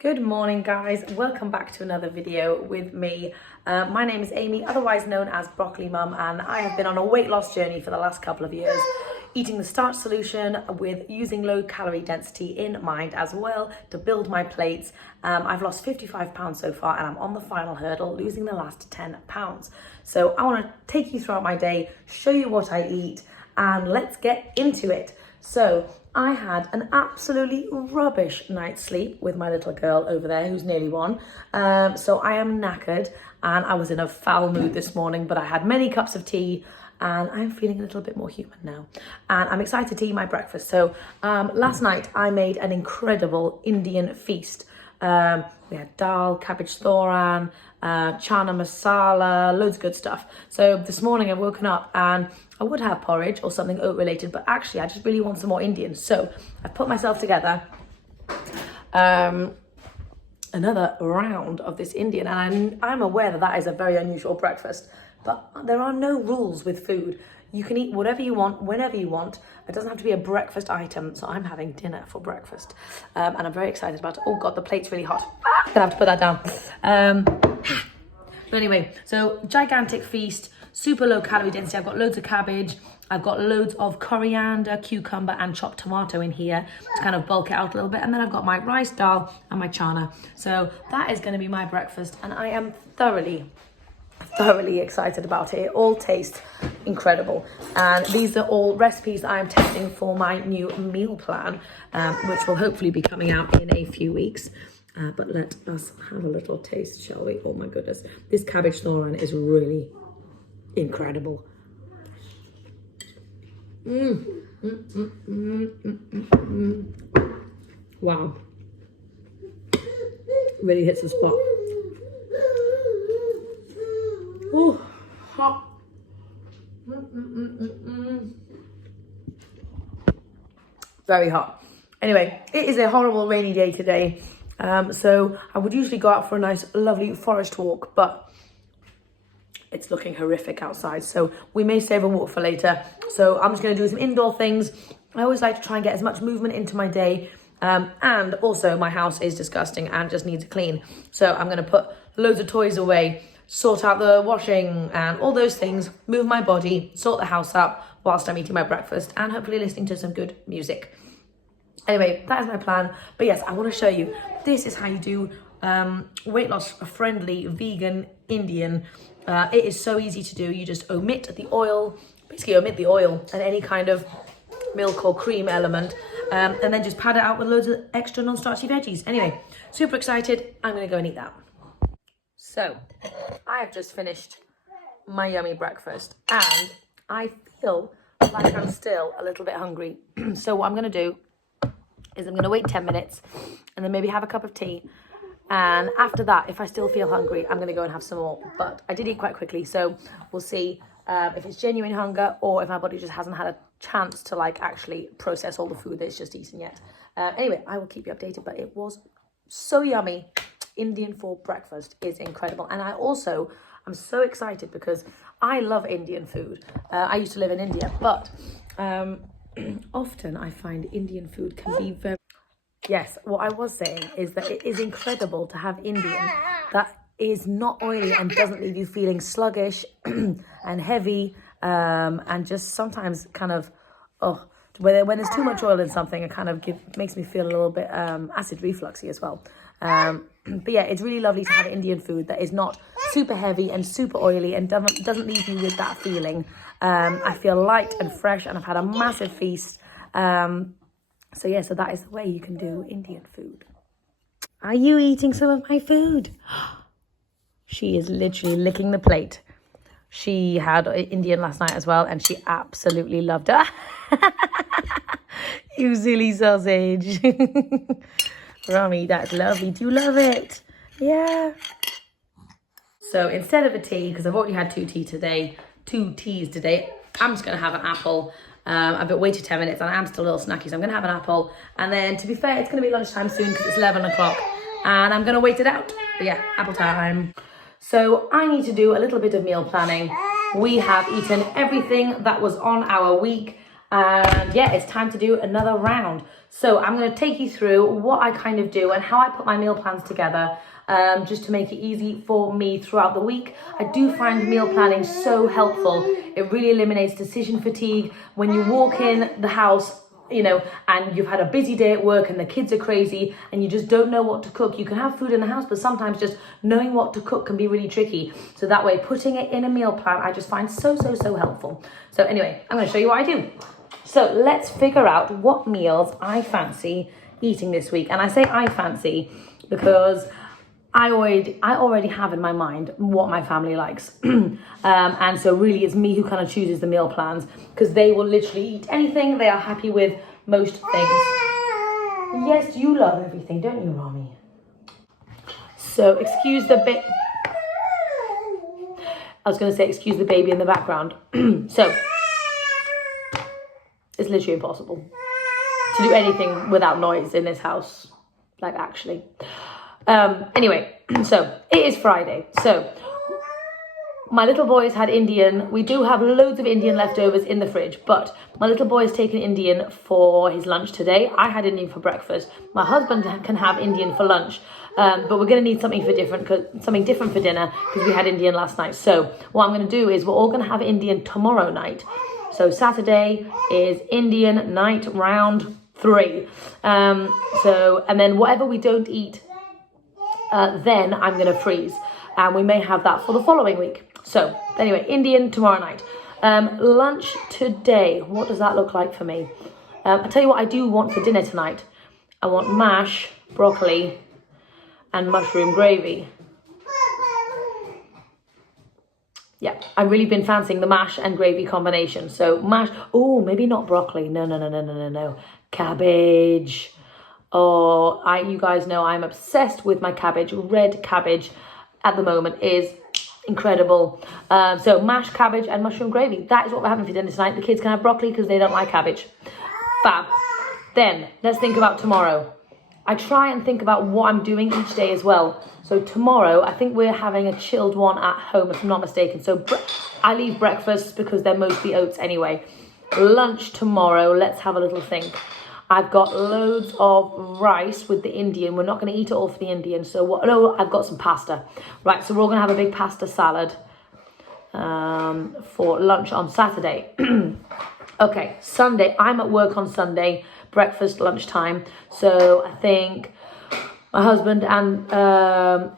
Good morning guys, welcome back to another video with me. My name is Amy, otherwise known as Broccoli Mum, and I have been on a weight loss journey for the last couple of years, eating the Starch Solution with using low calorie density in mind as well to build my plates. I've lost 55 pounds so far and I'm on the final hurdle, losing the last 10 pounds. So I want to take you throughout my day, show you what I eat, and let's get into it. So I had an absolutely rubbish night's sleep with my little girl over there who's nearly one. So I am knackered and I was in a foul mood this morning, but I had many cups of tea and I'm feeling a little bit more human now. And I'm excited to eat my breakfast. So last night I made an incredible Indian feast. We had dal, cabbage thoran, chana masala, loads of good stuff. So this morning I've woken up and I would have porridge or something oat related, but actually I just really want some more Indian. So I've put myself together another round of this Indian, and I'm aware that that is a very unusual breakfast, but there are no rules with food. You can eat whatever you want, whenever you want. It doesn't have to be a breakfast item. So I'm having dinner for breakfast. And I'm very excited about it. Oh God, the plate's really hot. I'm gonna have to put that down. But anyway, so gigantic feast, super low calorie density. I've got loads of cabbage. I've got loads of coriander, cucumber, and chopped tomato in here to kind of bulk it out a little bit. And then I've got my rice, dal, and my chana. So that is gonna be my breakfast. And I am thoroughly excited about it. It all tastes incredible, and these are all recipes that I am testing for my new meal plan, which will hopefully be coming out in a few weeks. But let us have a little taste, shall we? Oh my goodness, this cabbage thoran is really incredible. Wow, really hits the spot. Oh, hot. Very hot. Anyway, it is a horrible rainy day today. So I would usually go out for a nice, lovely forest walk, but it's looking horrific outside. So we may save a walk for later. So I'm just going to do some indoor things. I always like to try and get as much movement into my day. And also my house is disgusting and just needs a clean. So I'm going to put loads of toys away, sort out the washing and all those things, move my body, sort the house up whilst I'm eating my breakfast and hopefully listening to some good music. Anyway, that is my plan. But yes, I want to show you, this is how you do weight loss friendly vegan Indian. It is so easy to do. You just omit the oil, basically omit the oil and any kind of milk or cream element, and then just pad it out with loads of extra non-starchy veggies. Anyway, super excited. I'm going to go and eat that. So, I have just finished my yummy breakfast and I feel like I'm still a little bit hungry. So what I'm going to do is I'm going to wait 10 minutes and then maybe have a cup of tea. And after that, if I still feel hungry, I'm going to go and have some more. But I did eat quite quickly, so we'll see if it's genuine hunger or if my body just hasn't had a chance to like actually process all the food that it's just eaten yet. Anyway, I will keep you updated, but it was so yummy. Indian for breakfast is incredible. And I'm so excited because I love Indian food. I used to live in India, but often I find Indian food can be very... Yes, what I was saying is that it is incredible to have Indian that is not oily and doesn't leave you feeling sluggish and heavy, and just sometimes kind of, when there's too much oil in something, it kind of makes me feel a little bit acid refluxy as well. But yeah, it's really lovely to have Indian food that is not super heavy and super oily and doesn't leave you with that feeling. I feel light and fresh and I've had a massive feast. So yeah, so that is the way you can do Indian food. Are you eating some of my food? She is literally licking the plate. She had Indian last night as well and she absolutely loved it. You silly sausage. Rummy, that's lovely. Do you love it? Yeah. So instead of a tea, because I've already had two teas today, I'm just going to have an apple. I've waited 10 minutes and I'm still a little snacky, so I'm going to have an apple. And then, to be fair, it's going to be lunchtime soon because it's 11 o'clock. And I'm going to wait it out. But yeah, apple time. So I need to do a little bit of meal planning. We have eaten everything that was on our week. And yeah, it's time to do another round. So I'm going to take you through what I kind of do and how I put my meal plans together, just to make it easy for me throughout the week. I do find meal planning so helpful. It really eliminates decision fatigue. When you walk in the house, you know, and you've had a busy day at work and the kids are crazy and you just don't know what to cook. You can have food in the house, but sometimes just knowing what to cook can be really tricky. So that way, putting it in a meal plan, I just find so helpful. So anyway, I'm going to show you what I do. So let's figure out what meals I fancy eating this week. And I say I fancy because I already have in my mind what my family likes. And so really it's me who kind of chooses the meal plans, because they will literally eat anything. They are happy with most things. Yes, you love everything, don't you, Rami? So excuse the bit. I was going to say excuse the baby in the background. So it's literally impossible to do anything without noise in this house. Like, actually. Anyway, so it is Friday. So my little boy's had Indian. We do have loads of Indian leftovers in the fridge, but my little boy has taken Indian for his lunch today. I had Indian for breakfast. My husband can have Indian for lunch, but we're going to need something different for dinner because we had Indian last night. So what I'm going to do is we're all going to have Indian tomorrow night. So Saturday is Indian night round 3. And then whatever we don't eat, then I'm going to freeze, and we may have that for the following week. So anyway, Indian tomorrow night. Lunch today, what does that look like for me? I'll tell you what I do want for dinner tonight. I want mash, broccoli and mushroom gravy. Yeah, I've really been fancying the mash and gravy combination. So mash, oh, maybe not broccoli. No. Cabbage. Oh, you guys know I'm obsessed with my cabbage. Red cabbage at the moment is incredible. So mashed cabbage and mushroom gravy. That is what we're having for dinner tonight. The kids can have broccoli because they don't like cabbage. Fab. Then let's think about tomorrow. I try and think about what I'm doing each day as well. So tomorrow, I think we're having a chilled one at home, if I'm not mistaken. So I leave breakfast because they're mostly oats anyway. Lunch tomorrow, let's have a little think. I've got loads of rice with the Indian. We're not going to eat it all for the Indian. So I've got some pasta. Right, so we're all going to have a big pasta salad for lunch on Saturday. Okay, Sunday. I'm at work on Sunday. Breakfast, lunchtime. So I think my husband and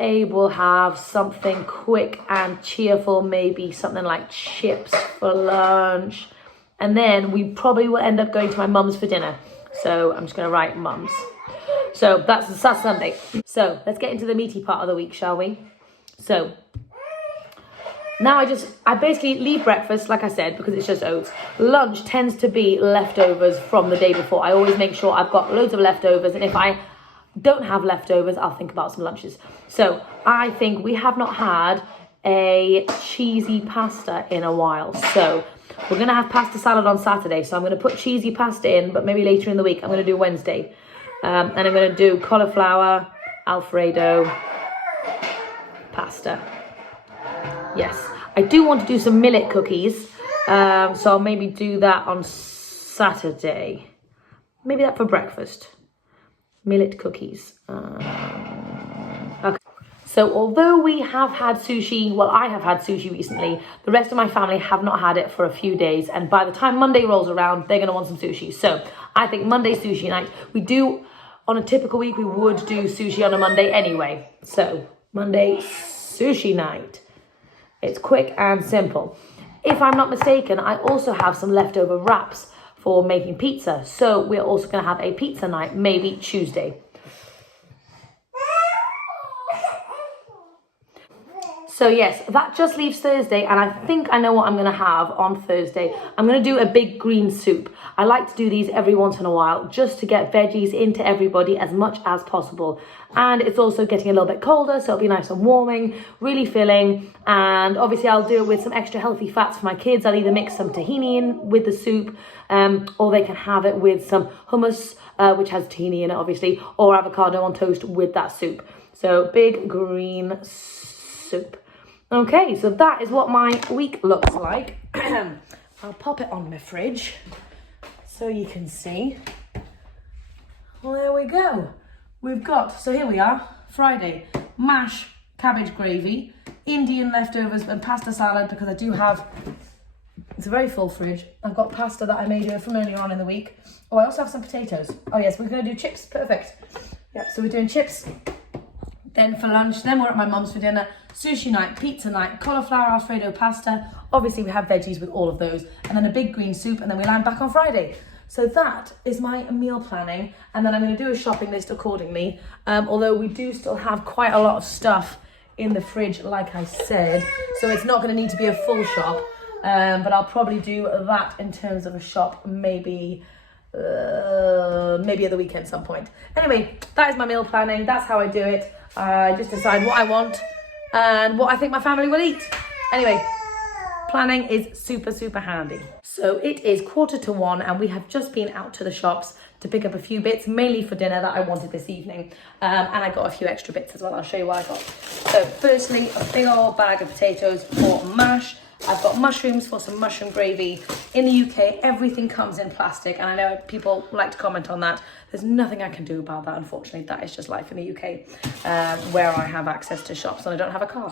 Abe will have something quick and cheerful. Maybe something like chips for lunch. And then we probably will end up going to my mum's for dinner. So I'm just going to write mums. So that's Sunday. So let's get into the meaty part of the week, shall we? So now I basically leave breakfast, like I said, because it's just oats. Lunch tends to be leftovers from the day before. I always make sure I've got loads of leftovers. And if I don't have leftovers, I'll think about some lunches. So I think we have not had a cheesy pasta in a while. So we're going to have pasta salad on Saturday, so I'm going to put cheesy pasta in, but maybe later in the week. I'm going to do Wednesday. And I'm going to do cauliflower, Alfredo, pasta. Yes. I do want to do some millet cookies, so I'll maybe do that on Saturday. Maybe that for breakfast. Millet cookies. Okay. So although we have had sushi, well, I have had sushi recently, the rest of my family have not had it for a few days. And by the time Monday rolls around, they're going to want some sushi. So I think Monday sushi night. We do, on a typical week, we would do sushi on a Monday anyway. So Monday sushi night. It's quick and simple. If I'm not mistaken, I also have some leftover wraps for making pizza. So we're also going to have a pizza night, maybe Tuesday. So yes, that just leaves Thursday, and I think I know what I'm going to have on Thursday. I'm going to do a big green soup. I like to do these every once in a while, just to get veggies into everybody as much as possible. And it's also getting a little bit colder, so it'll be nice and warming, really filling. And obviously I'll do it with some extra healthy fats for my kids. I'll either mix some tahini in with the soup, or they can have it with some hummus, which has tahini in it, obviously, or avocado on toast with that soup. So big green soup. Okay, so that is what my week looks like. I'll pop it on my fridge so you can see. Well, there we go. We've got, so here we are, Friday, mash, cabbage gravy, Indian leftovers and pasta salad, because I do have, it's a very full fridge. I've got pasta that I made from earlier on in the week. Oh, I also have some potatoes. Oh yes, we're going to do chips, perfect. Yeah, so we're doing chips. Then for lunch, then we're at my mum's for dinner, sushi night, pizza night, cauliflower Alfredo pasta. Obviously we have veggies with all of those, and then a big green soup, and then we land back on Friday. So that is my meal planning, and then I'm going to do a shopping list accordingly. Although we do still have quite a lot of stuff in the fridge, like I said, so it's not going to need to be a full shop, but I'll probably do that in terms of a shop maybe at the weekend some point. Anyway, that is my meal planning. That's how I do it. I just decide what I want and what I think my family will eat. Anyway, planning is super, super handy. So it is 1:45 and we have just been out to the shops to pick up a few bits, mainly for dinner that I wanted this evening. And I got a few extra bits as well. I'll show you what I got. So firstly, a big old bag of potatoes for mash. I've got mushrooms for some mushroom gravy. In the UK, everything comes in plastic, and I know people like to comment on that. There's nothing I can do about that, unfortunately. That is just life in the UK, where I have access to shops and I don't have a car.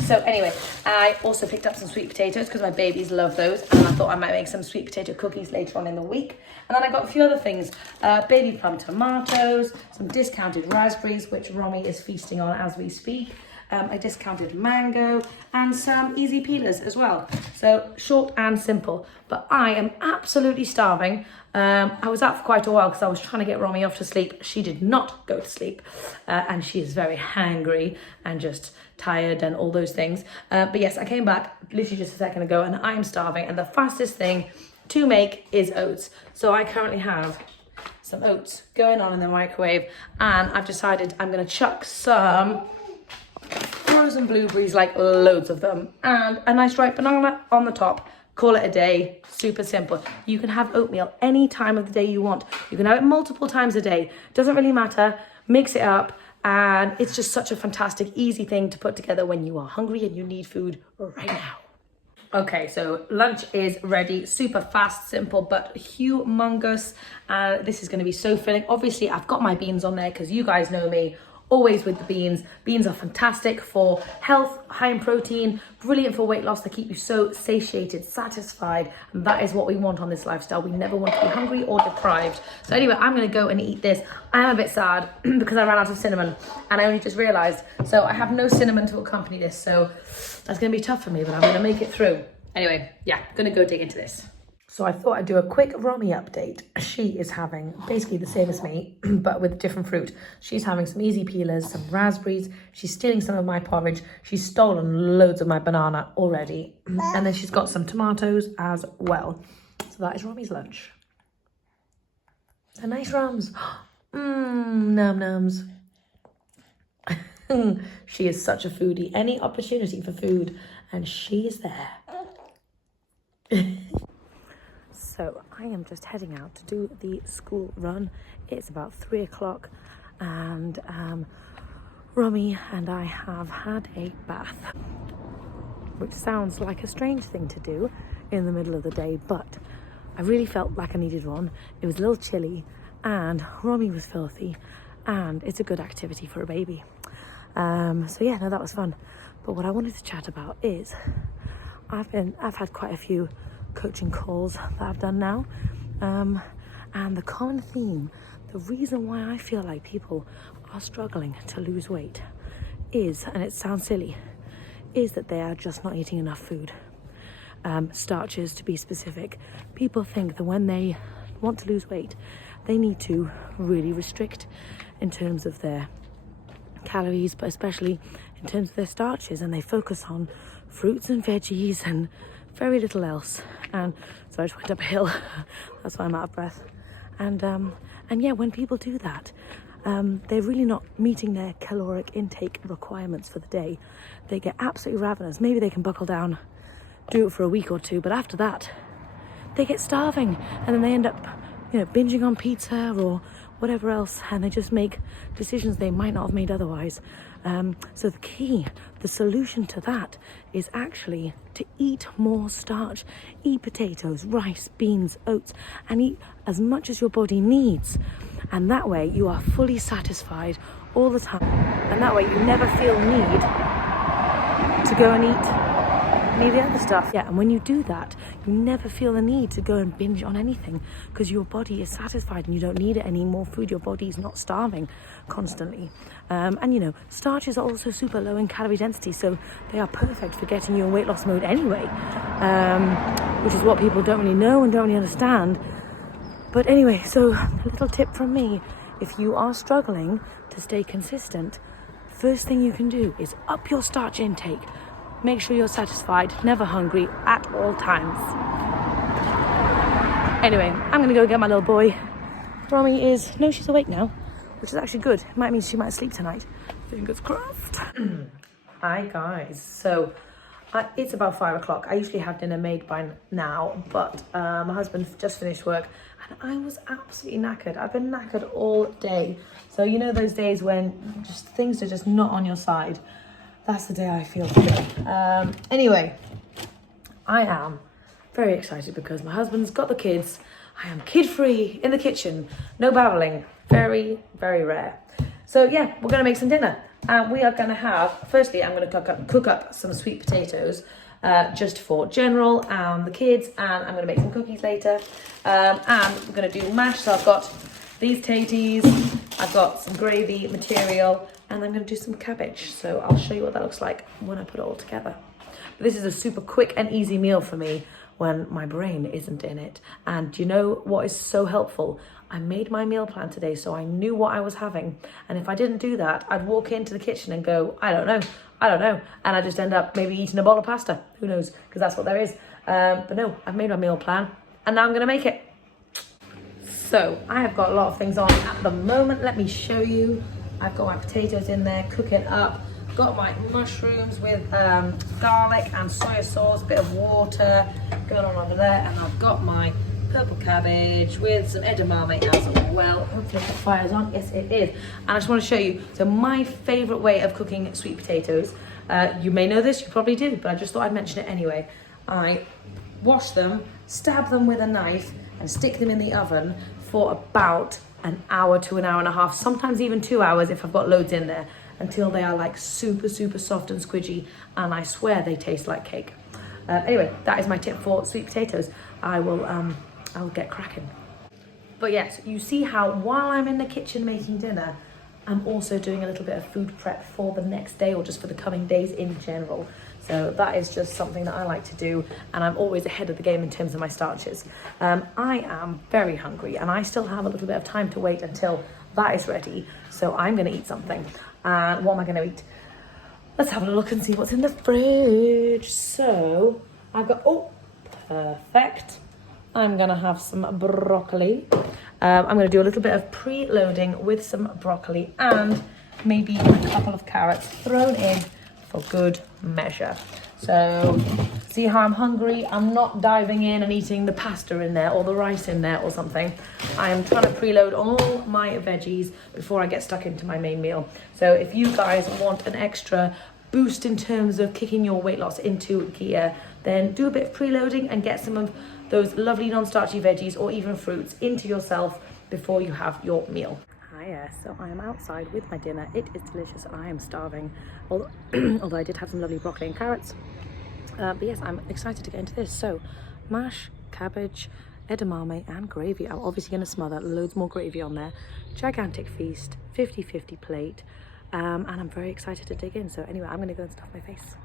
So anyway, I also picked up some sweet potatoes because my babies love those, and I thought I might make some sweet potato cookies later on in the week. And then I got a few other things, baby plum tomatoes, some discounted raspberries, which Romy is feasting on as we speak. A discounted mango, and some easy peelers as well. So short and simple, but I am absolutely starving. I was out for quite a while because I was trying to get Romy off to sleep. She did not go to sleep, and she is very hangry and just tired and all those things. But yes, I came back literally just a second ago and I am starving, and the fastest thing to make is oats. So I currently have some oats going on in the microwave, and I've decided I'm going to chuck some frozen blueberries, like loads of them, and a nice ripe banana on the top. Call it a day. Super simple. You can have oatmeal any time of the day you want. You can have it multiple times a day. Doesn't really matter. Mix it up, and it's just such a fantastic, easy thing to put together when you are hungry and you need food right now. Okay, so lunch is ready. Super fast, simple, but humongous. This is going to be so filling. Obviously, I've got my beans on there because you guys know me. Always with the beans. Beans are fantastic for health, high in protein, brilliant for weight loss. They keep you so satiated, satisfied, and that is what we want on this lifestyle. We never want to be hungry or deprived. So anyway, I'm going to go and eat this. I am a bit sad because I ran out of cinnamon, and I only just realised. So I have no cinnamon to accompany this, so that's going to be tough for me, but I'm going to make it through. Anyway, yeah, going to go dig into this. So I thought I'd do a quick Romy update. She is having basically the same as me, but with different fruit. She's having some easy peelers, some raspberries. She's stealing some of my porridge. She's stolen loads of my banana already. And then she's got some tomatoes as well. So that is Romy's lunch. They're nice rums. Num-nums. She is such a foodie. Any opportunity for food, and she is there. So I am just heading out to do the school run. It's about 3 o'clock, and Romy and I have had a bath, which sounds like a strange thing to do in the middle of the day, but I really felt like I needed one. It was a little chilly and Romy was filthy, and it's a good activity for a baby. So yeah, no, that was fun. But what I wanted to chat about is I've had quite a few coaching calls that I've done now, and the common theme, the reason why I feel like people are struggling to lose weight is, and it sounds silly, is that they are just not eating enough food. Starches, to be specific. People think that when they want to lose weight, they need to really restrict in terms of their calories, but especially in terms of their starches, and they focus on fruits and veggies and very little else. And so I just went up a hill. That's why I'm out of breath. And yeah, when people do that, they're really not meeting their caloric intake requirements for the day. They get absolutely ravenous. Maybe they can buckle down, do it for a week or two, but after that, they get starving, and then they end up, binging on pizza or whatever else, and they just make decisions they might not have made otherwise. So the solution to that is actually to eat more starch, eat potatoes, rice, beans, oats, and eat as much as your body needs. And that way you are fully satisfied all the time. And that way you never feel the need to go and eat any of the other stuff. Yeah, and when you do that, you never feel the need to go and binge on anything because your body is satisfied and you don't need any more food. Your body is not starving constantly. And you know, starches are also super low in calorie density, so they are perfect for getting you in weight loss mode anyway, which is what people don't really know and don't really understand. But anyway, so a little tip from me: if you are struggling to stay consistent, first thing you can do is up your starch intake. Make sure you're satisfied, never hungry at all times. Anyway, I'm gonna go get my little boy. Romy she's awake now, which is actually good. It might mean she might sleep tonight. Fingers crossed. Hi guys, so it's about 5 o'clock. I usually have dinner made by now, but my husband just finished work and I was absolutely knackered. I've been knackered all day. So you know those days when just things are just not on your side? That's the day I feel today. Anyway, I am very excited because my husband's got the kids. I am kid-free in the kitchen. No babbling. Very, very rare. So yeah, we're gonna make some dinner. We are gonna have, firstly, I'm gonna cook up some sweet potatoes just for General and the kids, and I'm gonna make some cookies later. And we're gonna do mash. So I've got these taties, I've got some gravy material, and I'm going to do some cabbage. So I'll show you what that looks like when I put it all together. But this is a super quick and easy meal for me when my brain isn't in it. And you know what is so helpful? I made my meal plan today, so I knew what I was having. And if I didn't do that, I'd walk into the kitchen and go, I don't know. And I just end up maybe eating a bowl of pasta. Who knows? Because that's what there is. But no, I've made my meal plan and now I'm going to make it. So I have got a lot of things on at the moment. Let me show you. I've got my potatoes in there, cooking up. Got my mushrooms with garlic and soy sauce, a bit of water going on over there. And I've got my purple cabbage with some edamame as well. Hopefully the fire's on. Yes, it is. And I just want to show you. So my favourite way of cooking sweet potatoes, you may know this, you probably do, but I just thought I'd mention it anyway. I wash them, stab them with a knife, and stick them in the oven for about an hour to an hour and a half, sometimes even 2 hours if I've got loads in there, until they are like super, super soft and squidgy, and I swear they taste like cake. Anyway, that is my tip for sweet potatoes. I'll get cracking. But yes, you see how while I'm in the kitchen making dinner, I'm also doing a little bit of food prep for the next day or just for the coming days in general. So that is just something that I like to do, and I'm always ahead of the game in terms of my starches. I am very hungry and I still have a little bit of time to wait until that is ready. So I'm gonna eat something. And what am I gonna eat? Let's have a look and see what's in the fridge. So I've got, perfect. I'm gonna have some broccoli. I'm gonna do a little bit of preloading with some broccoli and maybe a couple of carrots thrown in for good measure. So see how I'm hungry? I'm not diving in and eating the pasta in there or the rice in there or something. I am trying to preload all my veggies before I get stuck into my main meal. So if you guys want an extra boost in terms of kicking your weight loss into gear, then do a bit of preloading and get some of those lovely non-starchy veggies or even fruits into yourself before you have your meal. Hiya, so I am outside with my dinner. It is delicious and I am starving, although I did have some lovely broccoli and carrots. But yes, I'm excited to get into this. So mash, cabbage, edamame and gravy. I'm obviously going to smother loads more gravy on there. Gigantic feast, 50-50 plate, and I'm very excited to dig in. So anyway, I'm going to go and stuff my face.